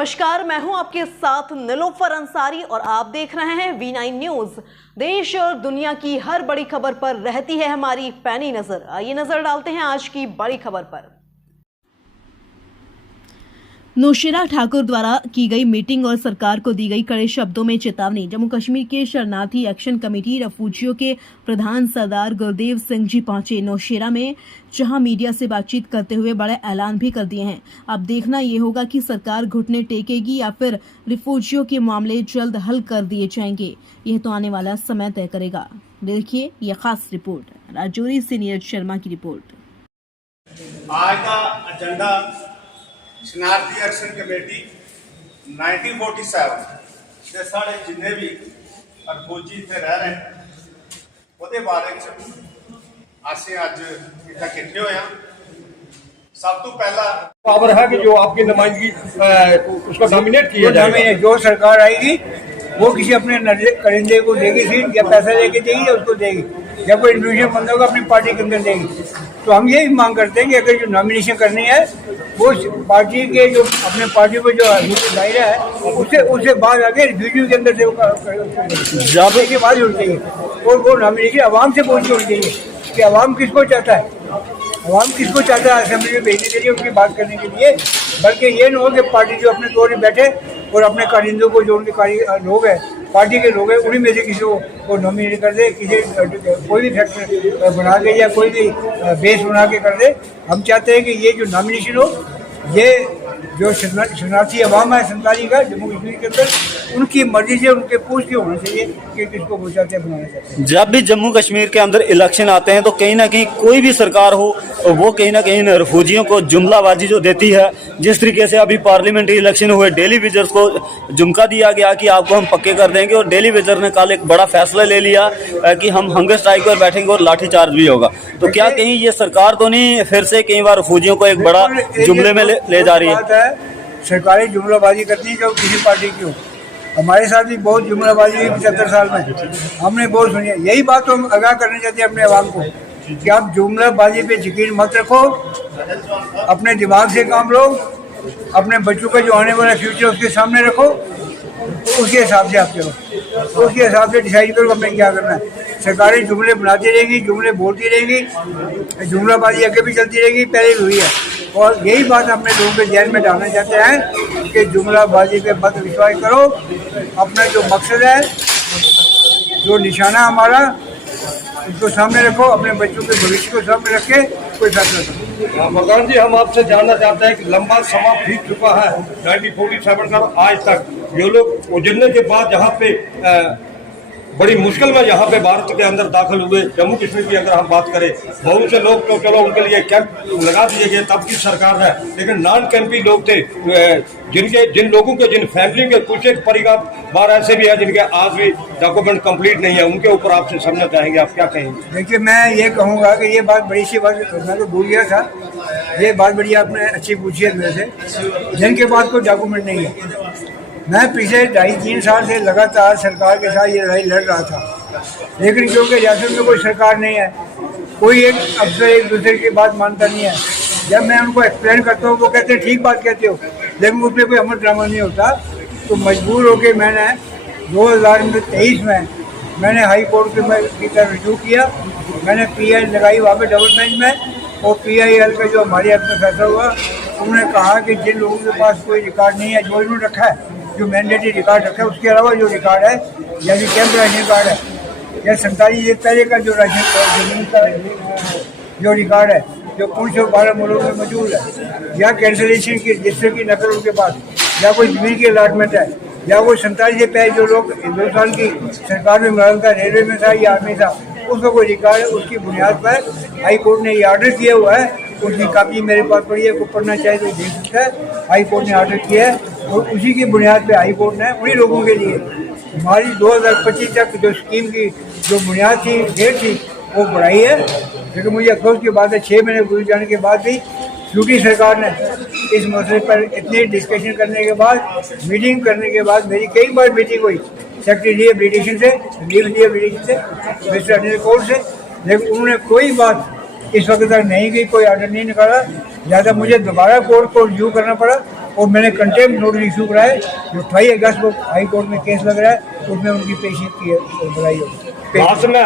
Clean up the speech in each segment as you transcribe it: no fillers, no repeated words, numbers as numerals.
नमस्कार, मैं हूं आपके साथ निलोफर अंसारी और आप देख रहे हैं V9 न्यूज। देश और दुनिया की हर बड़ी खबर पर रहती है हमारी पैनी नजर। आइए नजर डालते हैं आज की बड़ी खबर पर। नौशेरा ठाकुर द्वारा की गई मीटिंग और सरकार को दी गई कड़े शब्दों में चेतावनी। जम्मू कश्मीर के शरणार्थी एक्शन कमेटी रेफ्यूजियों के प्रधान सरदार गुरदेव सिंह जी पहुंचे नौशेरा में, जहां मीडिया से बातचीत करते हुए बड़े ऐलान भी कर दिए हैं। अब देखना ये होगा कि सरकार घुटने टेकेगी या फिर रेफ्यूजियों के मामले जल्द हल कर दिए जाएंगे। यह तो आने वाला समय तय करेगा। देखिए ये खास रिपोर्ट राजौरी से नीरज शर्मा की रिपोर्ट। आज का एजेंडा शरणार्थी एक्शन कमेटी 1947 ਦੇ ਸਾਡੇ जिन्ने भी फौजी इतने रह रहे हैं ਉਹਦੇ ਬਾਰੇ ਚ ਅਸੀਂ ਅੱਜ ਇੱਥੇ ਇਕੱਠੇ ਹੋਏ ਹਾਂ। सब तो पहला पावर है कि जो आपकी नुमाइंदगी उसको नॉमिनेट किया जाएगा। जो सरकार आएगी वो किसी अपने करिंदे को देगी सीट, या पैसा लेके देगी या उसको देगी, या कोई इंडिविजुअल बंदा होगा अपनी पार्टी के अंदर देगी। तो हम यही मांग करते हैं कि अगर जो नॉमिनेशन करनी है वो पार्टी के जो अपने पार्टी को जो दायरा है उससे बाहर आके रिफ्यूजी के अंदर से जाने के बाद जुड़ चाहिए, और वो नॉमिनेशन आवाम से पूछ होनी चाहिए कि आवाम किसको चाहता है, आवाम किसको चाहता है असेंबली में भेजने के लिए, उनकी बात करने के लिए। बल्कि ये न हो कि पार्टी जो अपने तौर पर बैठे और अपने कारिंदों को जो उनके लोग हैं पार्टी के लोग हैं उन्हीं में से किसी को नॉमिनेट कर दे, किसी कोई भी फैक्टर बना के या कोई भी बेस बना के कर दे। हम चाहते हैं कि ये जो नॉमिनेशन हो, ये जो शरणार्थी अवाम है संताली का जम्मू कश्मीर के अंदर, उनकी मर्जी से उनके पूछ के होना चाहिए कि किसको वो चाहते हैं बनाना चाहते हैं। जब भी जम्मू कश्मीर के अंदर इलेक्शन आते हैं तो कहीं ना कहीं कोई भी सरकार हो वो कहीं ना कहीं रेफ्यूजियों को जुमलाबाजी जो देती है, जिस तरीके से अभी पार्लियामेंट्री इलेक्शन हुए डेली विजर्स को जुमका दिया गया कि आपको हम पक्के कर देंगे, और डेली विजर ने कल एक बड़ा फैसला ले लिया कि हम हंगर स्ट्राइक पर बैठेंगे और लाठीचार्ज भी होगा। तो क्या कहीं ये सरकार तो नहीं फिर से कई बार रेफ्यूजियों को एक बड़ा जुमले में ले जा रही है? सरकारी जुमलाबाजी करती है जो किसी पार्टी की हो। हमारे साथ भी बहुत जुमलाबाजी हुई 75 साल में, हमने बहुत सुनी है। यही बात तो हम आगाह करना चाहते हैं अपने आवाम को कि आप जुमलाबाजी पे यकीन मत रखो, अपने दिमाग से काम लो, अपने बच्चों का जो आने वाला फ्यूचर उसके सामने रखो, उसके हिसाब से आप चलो, उसके हिसाब से डिसाइड करो हमें क्या करना है। सरकारें जुमले बनाती रहेंगी, जुमले बोलती रहेंगी, जुमलाबाजी आगे भी चलती रहेगी, पहले भी हुई है। और यही बात अपने लोगों के ध्यान में डालना चाहते हैं कि जुमलाबाजी पे मत विश्वास करो, अपना जो मकसद है, जो निशाना हमारा, उसको सामने रखो, अपने बच्चों के भविष्य को सामने रख के कोई फैसला करो। प्रधान जी, हम आपसे जानना चाहते हैं कि लंबा समय बीत चुका है 1947 का आज तक, ये लोग उजड़ने के बाद यहाँ पे बड़ी मुश्किल में यहाँ पे भारत के अंदर दाखिल हुए। जम्मू कश्मीर की अगर हम बात करें, बहुत से लोग तो चलो उनके लिए कैंप लगा दिए गए तब की सरकार है, लेकिन नॉन कैंपी लोग थे जिन लोगों के जिन फैमिली के कुछ एक परिवार ऐसे भी है जिनके आज भी डॉक्यूमेंट कंप्लीट नहीं है, उनके ऊपर आपसे समझना चाहेंगे, आप क्या कहेंगे? देखिए, मैं ये कहूँगा कि ये बात बड़ी सी बात मैं तो भूल गया था, ये बात बड़ी आपने अच्छी पूछी है मेरे से। जिनके पास कोई डॉक्यूमेंट नहीं है, मैं पिछले 2.5-3 साल से लगातार सरकार के साथ ये लड़ाई लड़ रहा था, लेकिन क्योंकि रियासत में कोई सरकार नहीं है, कोई एक अफसर एक दूसरे की बात मानता नहीं है। जब मैं उनको एक्सप्लेन करता हूँ वो कहते हैं ठीक बात कहते हो, लेकिन उसमें कोई अमल ड्रामा नहीं होता। तो मजबूर होकर मैंने 2023 में मैंने हाई कोर्ट की तरफ रिव्यू किया, मैंने PI लगाई वहाँ पर डबल बेंच में, और PIL का जो हमारे हाथ में फैसला हुआ, उन्होंने कहा कि जिन लोगों के पास कोई रिकॉर्ड नहीं है, जो इन्होंने रखा है, जो मैंडेटरी रिकॉर्ड रखा है, उसके अलावा जो रिकॉर्ड है, यानी कैंप राशन कार्ड है या 47 पहले का जो राशन जमीन का जो रिकॉर्ड है, जो 512 मुल्कों में मौजूद है, या कैंसलेशन की रजिस्टर की नकल उनके पास, या कोई जमीन की अलाटमेंट है, या कोई 47 से पहले जो लोग हिंदुस्तान की सरकार में मुलाजिम था, रेलवे में था या आर्मी था, उसका कोई रिकॉर्ड है, उसकी बुनियाद पर हाई कोर्ट ने ये ऑर्डर किया हुआ है। उसकी कापी मेरे पास पड़ी है, को पढ़ना चाहे तो देख सकता है। हाई कोर्ट ने ऑर्डर किया है और उसी की बुनियाद पे हाई कोर्ट ने उन्हीं लोगों के लिए हमारी 2025 तक जो स्कीम की जो बुनियाद थी, डेट थी, वो बढ़ाई है। लेकिन मुझे अफसोस की बात है 6 महीने गुजर जाने के बाद भी यूटी सरकार ने इस मसले पर इतनी डिस्कशन करने के बाद, मीटिंग करने के बाद, मेरी कई बार मीटिंग हुई सेक्रेटरी रिहेबिलिटेशन से, मिस्टर अनिल कौर से, लेकिन उन्होंने कोई बात इस वक्त तक नहीं की, कोई ऑर्डर नहीं निकाला। लिहाजा मुझे दोबारा कोर्ट को रिव्यू करना पड़ा और मैंने कंटेम्प्ट नोटिस इशू कराए। जो 28 अगस्त को हाई कोर्ट में केस लग रहा है उसमें उनकी पेशी की बुलाई होगी। लास्ट में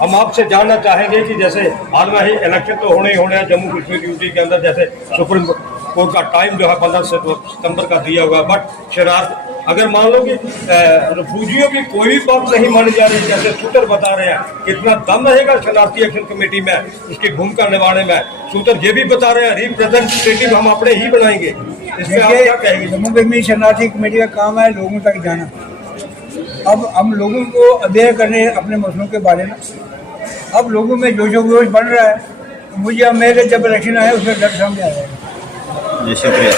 हम आपसे जानना चाहेंगे कि जैसे हाल में ही इलेक्शन तो होने ही होने हैं जम्मू कश्मीर यूटी के अंदर, जैसे सुप्रीम कोर्ट का टाइम जो है 15 सितंबर का दिया हुआ, बट शरारत अगर मान लो कि रिफ्यूजियों की कोई भी बात नहीं मानी जा रही, जैसे सूत्र बता रहे हैं, कितना दम रहेगा शरारती एक्शन कमेटी में उसकी भूमिका निभाने में। सूत्र ये भी बता रहे हैं रिप्रेजेंटेटिव हम अपने ही बनाएंगे, इसमें आप क्या कहेंगे? जम्मू कश्मीर शरणार्थी कमेटी का काम है लोगों तक जाना। अब हम लोगों को अवेयर करने अपने मसलों के बारे में, अब लोगों में जोश बढ़ रहा है। मुझे अब मेरे जब इलेक्शन आया उसमें डर सामने आ जाएगा। जी शुक्रिया।